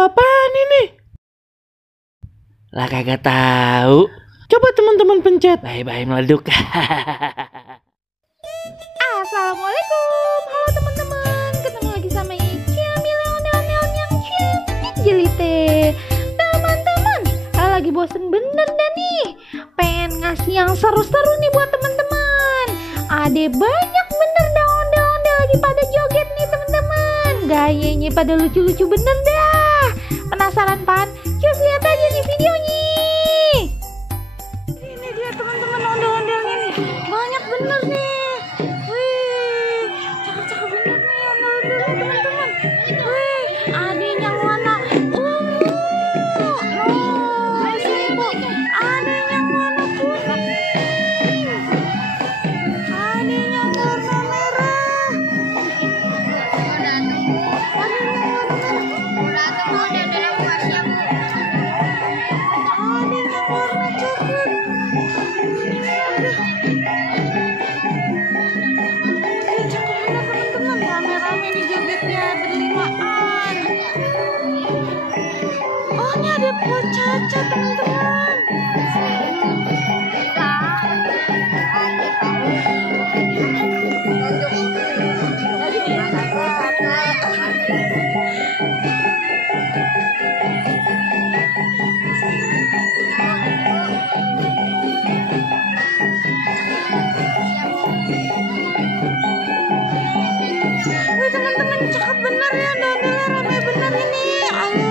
apaan ini? Lah kagak tahu. Coba teman-teman pencet. Bye-bye meleduk. Assalamualaikum, halo teman-teman. Ketemu lagi sama Ica Milenial yang cantik jelite. Teman-teman, lagi bosen bener dah nih. Pengen ngasih yang seru-seru nih buat teman-teman. Ada banyak bener dah ondel-ondel lagi pada joget nih teman-teman. Gayanya pada lucu-lucu bener dah. Penasaran pan? Cus lihat aja nih videonya. Ini dia teman-teman ondel-ondelnya nih. Banyak bener nih. Ada Po Caca teman-teman. Wih teman-teman, cakep bener ya, dondelnya rame bener ini. Ayo.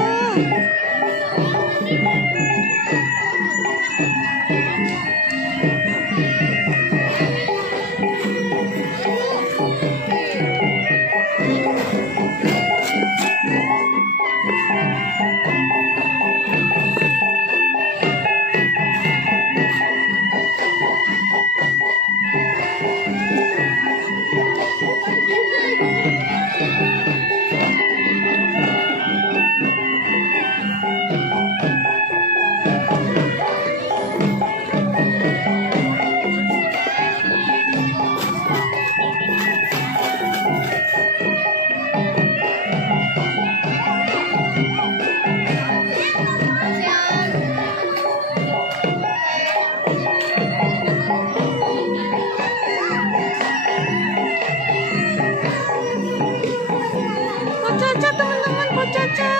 Caca teman-teman, Po Caca.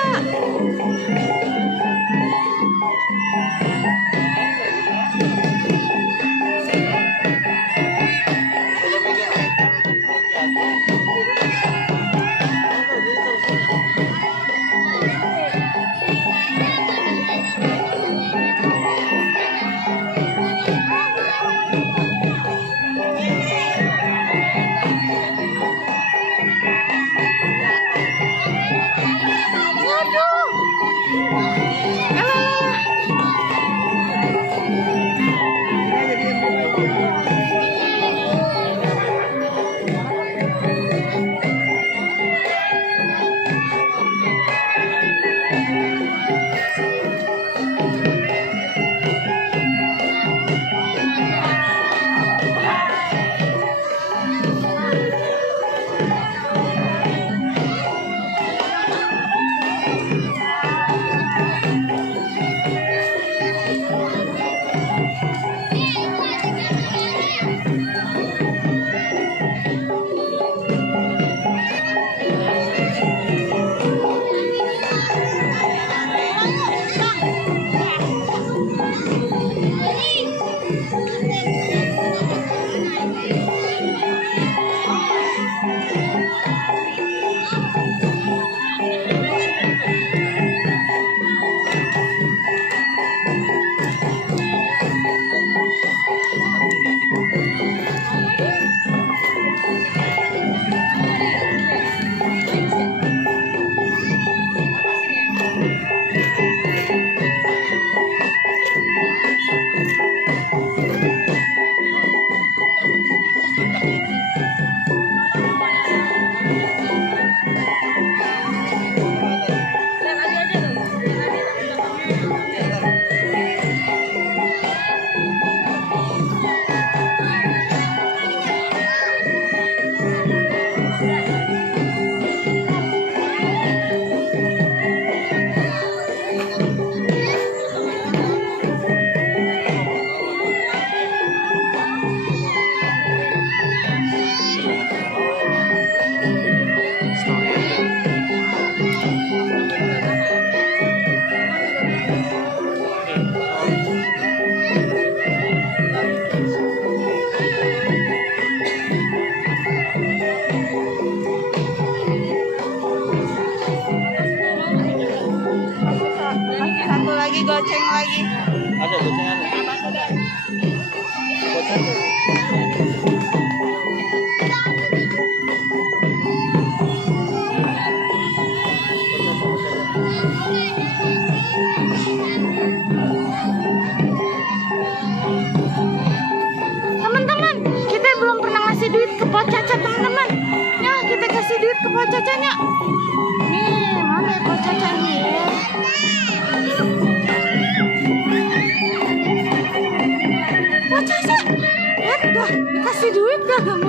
goceng lagi. Ada gocengan. Goceng. Teman-teman, kita belum pernah ngasih duit ke Po Caca, teman-teman. Ya, kita kasih duit ke Po Cacanya. Nih, mana Po Caca nih? Po Caca, lihat dah, kasih duit gak kamu?